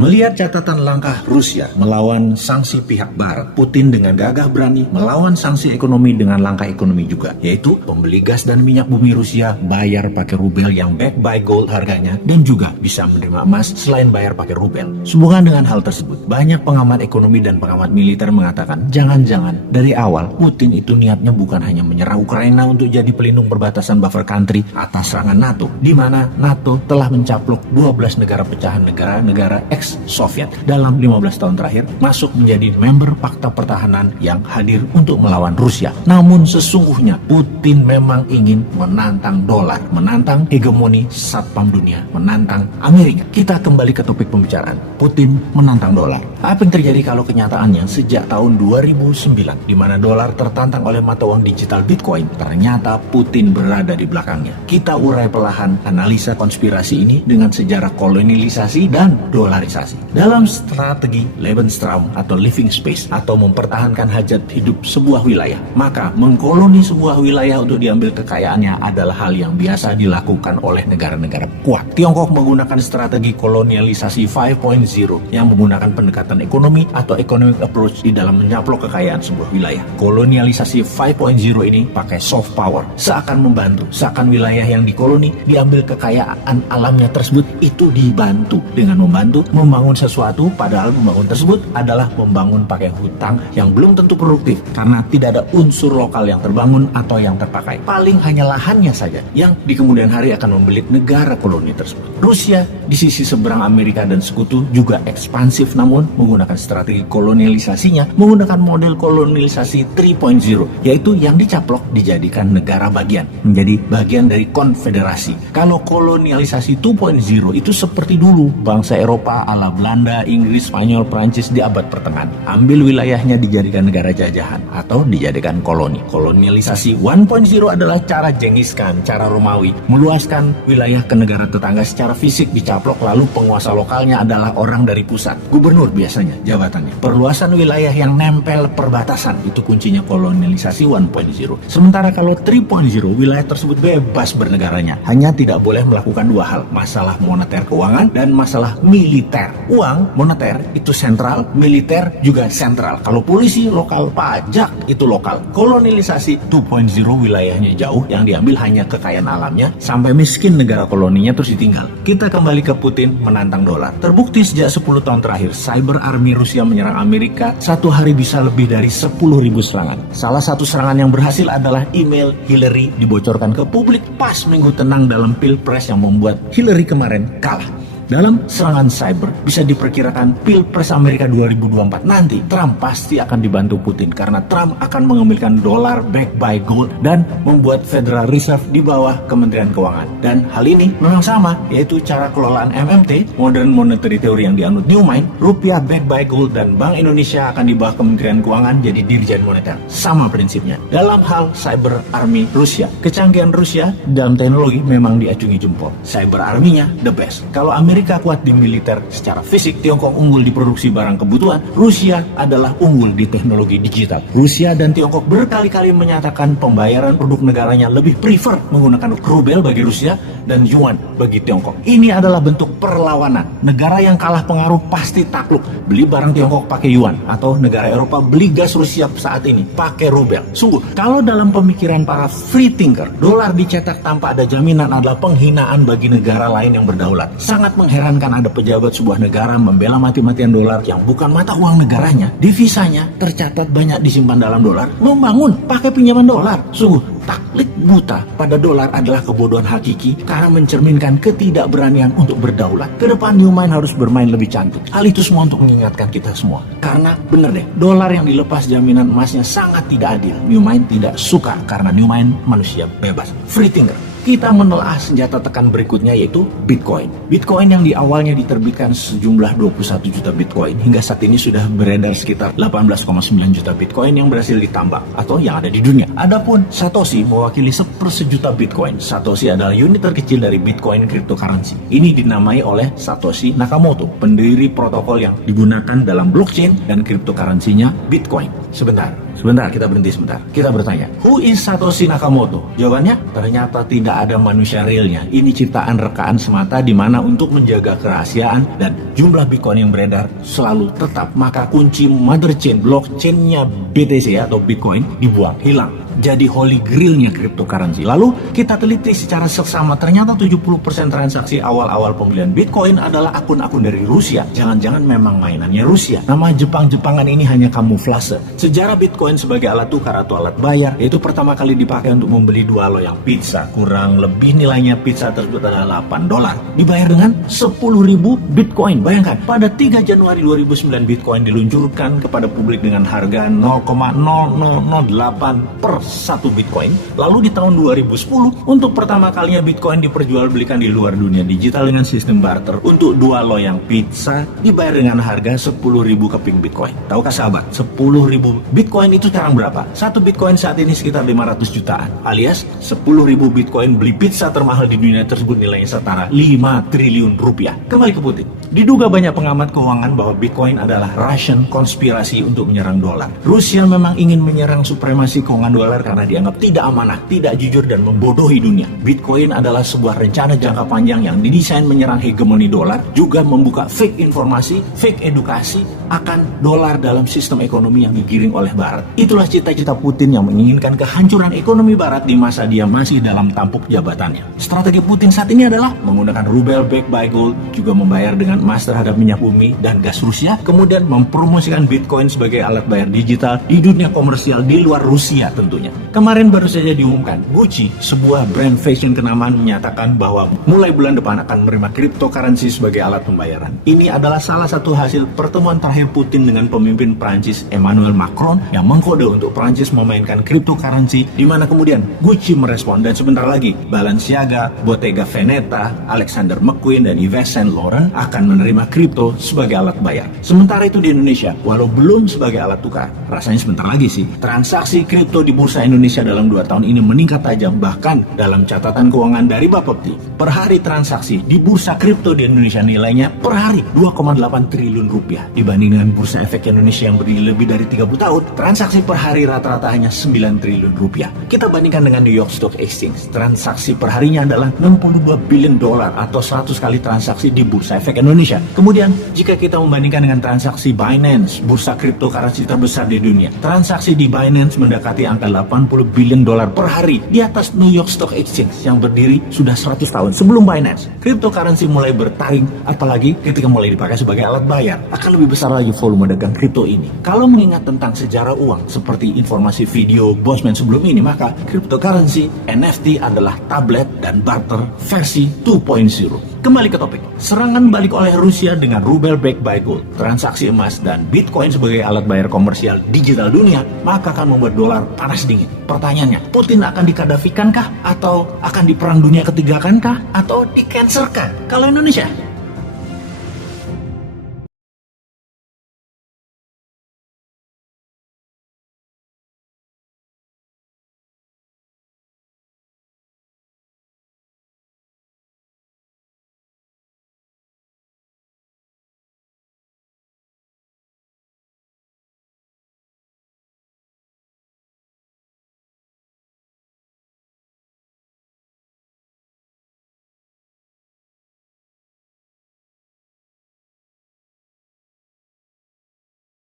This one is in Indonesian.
Melihat catatan langkah Rusia melawan sanksi pihak Barat, Putin dengan gagah berani melawan sanksi ekonomi dengan langkah ekonomi juga, yaitu pembeli gas dan minyak bumi Rusia bayar pakai rubel yang backed by gold harganya, dan juga bisa menerima emas selain bayar pakai rubel. Sehubungan dengan hal tersebut, banyak pengamat ekonomi dan pengamat militer mengatakan jangan-jangan dari awal Putin itu niatnya bukan hanya menyerang Ukraina untuk jadi pelindung perbatasan buffer country atas serangan NATO, di mana NATO telah mencaplok 12 negara pecahan negara ex-Soviet dalam 15 tahun terakhir masuk menjadi member Pakta Pertahanan yang hadir untuk melawan Rusia. Namun sesungguhnya Putin memang ingin menantang dolar, menantang hegemoni satpam dunia, menantang Amerika. Kita kembali ke topik pembicaraan. Putin menantang dolar. Apa yang terjadi kalau kenyataannya sejak tahun 2009 di mana dolar tertantang oleh mata uang digital Bitcoin, ternyata Putin berada di belakangnya. Kita urai perlahan analisa konspirasi ini dengan sejarah kolonialisasi dan dolarisasi. Dalam strategi Lebensraum atau living space atau mempertahankan hajat hidup sebuah wilayah, maka mengkoloni sebuah wilayah untuk diambil kekayaannya adalah hal yang biasa dilakukan oleh negara-negara kuat. Tiongkok menggunakan strategi kolonialisasi 5.0 yang menggunakan pendekatan ekonomi atau economic approach di dalam menyaplok kekayaan sebuah wilayah. Kolonialisasi 5.0 ini pakai soft power, seakan membantu, seakan wilayah yang dikoloni diambil kekayaan alamnya tersebut itu dibantu dengan membantu membangun sesuatu, padahal membangun tersebut adalah membangun pakai hutang yang belum tentu produktif karena tidak ada unsur lokal yang terbangun atau yang terpakai. Paling hanya lahannya saja yang di kemudian hari akan membelit negara koloni tersebut. Rusia di sisi seberang Amerika dan sekutu juga ekspansif, namun menggunakan strategi kolonialisasinya menggunakan model kolonialisasi 3.0, yaitu yang dicaplok dijadikan negara bagian, menjadi bagian dari konfederasi. Kalau kolonialisasi 2.0 itu seperti dulu bangsa Eropa ala Belanda, Inggris, Spanyol, Prancis di abad pertengahan. Ambil wilayahnya dijadikan negara jajahan atau dijadikan koloni. Kolonialisasi 1.0 adalah cara Genghis Khan, cara Romawi, meluaskan wilayah ke negara tetangga secara fisik dicaplok, lalu penguasa lokalnya adalah orang dari pusat. Gubernur biasanya jabatannya. Perluasan wilayah yang nempel perbatasan, itu kuncinya kolonialisasi 1.0. Sementara kalau 3.0, wilayah tersebut bebas bernegaranya. Hanya tidak boleh melakukan dua hal, masalah moneter keuangan dan masalah militer. Uang moneter itu sentral, militer juga sentral. Kalau polisi lokal, pajak itu lokal. Kolonialisasi 2.0 wilayahnya jauh, yang diambil hanya kekayaan alamnya sampai miskin negara koloninya terus ditinggal. Kita kembali ke Putin menantang dolar. Terbukti sejak 10 tahun terakhir cyber army Rusia menyerang Amerika satu hari bisa lebih dari 10.000 serangan. Salah satu serangan yang berhasil adalah email Hillary dibocorkan ke publik pas minggu tenang dalam Pilpres yang membuat Hillary kemarin kalah. Dalam serangan cyber, bisa diperkirakan Pilpres Amerika 2024 nanti, Trump pasti akan dibantu Putin karena Trump akan mengambilkan dolar backed by gold dan membuat Federal Reserve di bawah Kementerian Keuangan. Dan hal ini memang sama, yaitu cara kelolaan MMT, Modern Monetary Theory yang dianut Newman, rupiah backed by gold dan Bank Indonesia akan di bawah Kementerian Keuangan jadi Dirjen Moneter. Sama prinsipnya. Dalam hal cyber army Rusia, kecanggihan Rusia dalam teknologi memang diacungi jempol. Cyber army-nya the best. Kalau Amerika kuat di militer secara fisik, Tiongkok unggul di produksi barang kebutuhan, Rusia adalah unggul di teknologi digital. Rusia dan Tiongkok berkali-kali menyatakan pembayaran produk negaranya lebih prefer menggunakan rubel bagi Rusia dan yuan bagi Tiongkok. Ini adalah bentuk perlawanan. Negara yang kalah pengaruh pasti takluk. Beli barang Tiongkok pakai yuan, atau negara Eropa beli gas Rusia saat ini pakai rubel. Sungguh, kalau dalam pemikiran para free thinker, dolar dicetak tanpa ada jaminan adalah penghinaan bagi negara lain yang berdaulat. Sangat mengherankan ada pejabat sebuah negara membela mati-matian dolar yang bukan mata uang negaranya. Devisanya tercatat banyak disimpan dalam dolar, membangun pakai pinjaman dolar. Sungguh, taklid buta pada dolar adalah kebodohan hakiki karena mencerminkan ketidakberanian untuk berdaulat. Kedepan Newman harus bermain lebih cantik. Hal itu semua untuk mengingatkan kita semua. Karena bener deh, dolar yang dilepas jaminan emasnya sangat tidak adil. Newman tidak suka karena Newman manusia bebas, free thinker. Kita menelaah senjata tekan berikutnya, yaitu Bitcoin. Bitcoin yang di awalnya diterbitkan sejumlah 21 juta Bitcoin, hingga saat ini sudah beredar sekitar 18,9 juta Bitcoin yang berhasil ditambang atau yang ada di dunia. Adapun Satoshi mewakili 1/1 Bitcoin. Satoshi adalah unit terkecil dari Bitcoin cryptocurrency. Ini dinamai oleh Satoshi Nakamoto, pendiri protokol yang digunakan dalam blockchain dan cryptocurrency-nya Bitcoin. Sebentar, Sebentar, kita berhenti sebentar. Kita bertanya, who is Satoshi Nakamoto? Jawabannya, ternyata tidak ada manusia realnya. Ini ciptaan rekaan semata di mana untuk menjaga kerahasiaan dan jumlah Bitcoin yang beredar selalu tetap. Maka kunci mother chain, blockchain-nya BTC atau Bitcoin dibuang, hilang. Jadi holy grail-nya cryptocurrency. Lalu kita teliti secara seksama, ternyata 70% transaksi awal-awal pembelian Bitcoin adalah akun-akun dari Rusia. Jangan-jangan memang mainannya Rusia. Nama Jepang-Jepangan ini hanya kamuflase. Sejarah Bitcoin sebagai alat tukar atau alat bayar, yaitu pertama kali dipakai untuk membeli 2 loyang pizza. Kurang lebih nilainya pizza tersebut adalah $8. Dibayar dengan 10.000 Bitcoin. Bayangkan, pada 3 Januari 2009 Bitcoin diluncurkan kepada publik dengan harga 0,0008 per 1 Bitcoin. Lalu di tahun 2010 untuk pertama kalinya Bitcoin diperjualbelikan di luar dunia digital dengan sistem barter. Untuk 2 loyang pizza dibayar dengan harga 10.000 keping Bitcoin. Tahukah sahabat, 10.000 Bitcoin itu sekarang berapa? 1 Bitcoin saat ini sekitar 500 jutaan, alias 10.000 Bitcoin beli pizza termahal di dunia tersebut nilainya setara 5 triliun rupiah. Kembali ke Putin. Diduga banyak pengamat keuangan bahwa Bitcoin adalah Russian konspirasi untuk menyerang dolar. Rusia memang ingin menyerang supremasi keuangan dolar karena dianggap tidak amanah, tidak jujur, dan membodohi dunia. Bitcoin adalah sebuah rencana jangka panjang yang didesain menyerang hegemoni dolar, juga membuka fake informasi, fake edukasi akan dolar dalam sistem ekonomi yang digiring oleh Barat. Itulah cita-cita Putin yang menginginkan kehancuran ekonomi Barat di masa dia masih dalam tampuk jabatannya. Strategi Putin saat ini adalah menggunakan rubel backed by gold, juga membayar dengan emas terhadap minyak bumi dan gas Rusia, kemudian mempromosikan Bitcoin sebagai alat bayar digital di dunia komersial di luar Rusia tentunya. Kemarin baru saja diumumkan, Gucci, sebuah brand fashion kenamaan, menyatakan bahwa mulai bulan depan akan menerima cryptocurrency sebagai alat pembayaran. Ini adalah salah satu hasil pertemuan terakhir Putin dengan pemimpin Prancis Emmanuel Macron yang mengkode untuk Prancis memainkan cryptocurrency, di mana kemudian Gucci merespon, dan sebentar lagi Balenciaga, Bottega Veneta, Alexander McQueen, dan Yves Saint Laurent akan menerima kripto sebagai alat bayar. Sementara itu di Indonesia, walau belum sebagai alat tukar, rasanya sebentar lagi sih, transaksi kripto di Bursa Indonesia dalam 2 tahun ini meningkat tajam. Bahkan dalam catatan keuangan dari Bapepti, per hari transaksi di bursa kripto di Indonesia nilainya per hari 2,8 triliun rupiah. Dibanding dengan bursa efek Indonesia yang berdiri lebih dari 30 tahun, transaksi per hari rata-rata hanya 9 triliun rupiah. Kita bandingkan dengan New York Stock Exchange, transaksi per harinya adalah 62 billion dolar atau 100 kali transaksi di bursa efek Indonesia. Kemudian jika kita membandingkan dengan transaksi Binance, bursa cryptocurrency terbesar di dunia, transaksi di Binance mendekati angka 80 billion dolar per hari, di atas New York Stock Exchange yang berdiri sudah 100 tahun sebelum Binance. Cryptocurrency mulai bertaring, apalagi ketika mulai dipakai sebagai alat bayar, akan lebih besar lagi volume dagang kripto ini. Kalau mengingat tentang sejarah uang seperti informasi video Bosman sebelum ini, maka cryptocurrency NFT adalah tablet dan barter versi 2.0. Kembali ke topik, serangan balik oleh Rusia dengan rubel backed by gold, transaksi emas, dan Bitcoin sebagai alat bayar komersial digital dunia, maka akan membuat dolar panas dingin. Pertanyaannya, Putin akan dikadafikankah? Atau akan di perang dunia ketiga kankah? Atau di-cancerkan? Kalau Indonesia,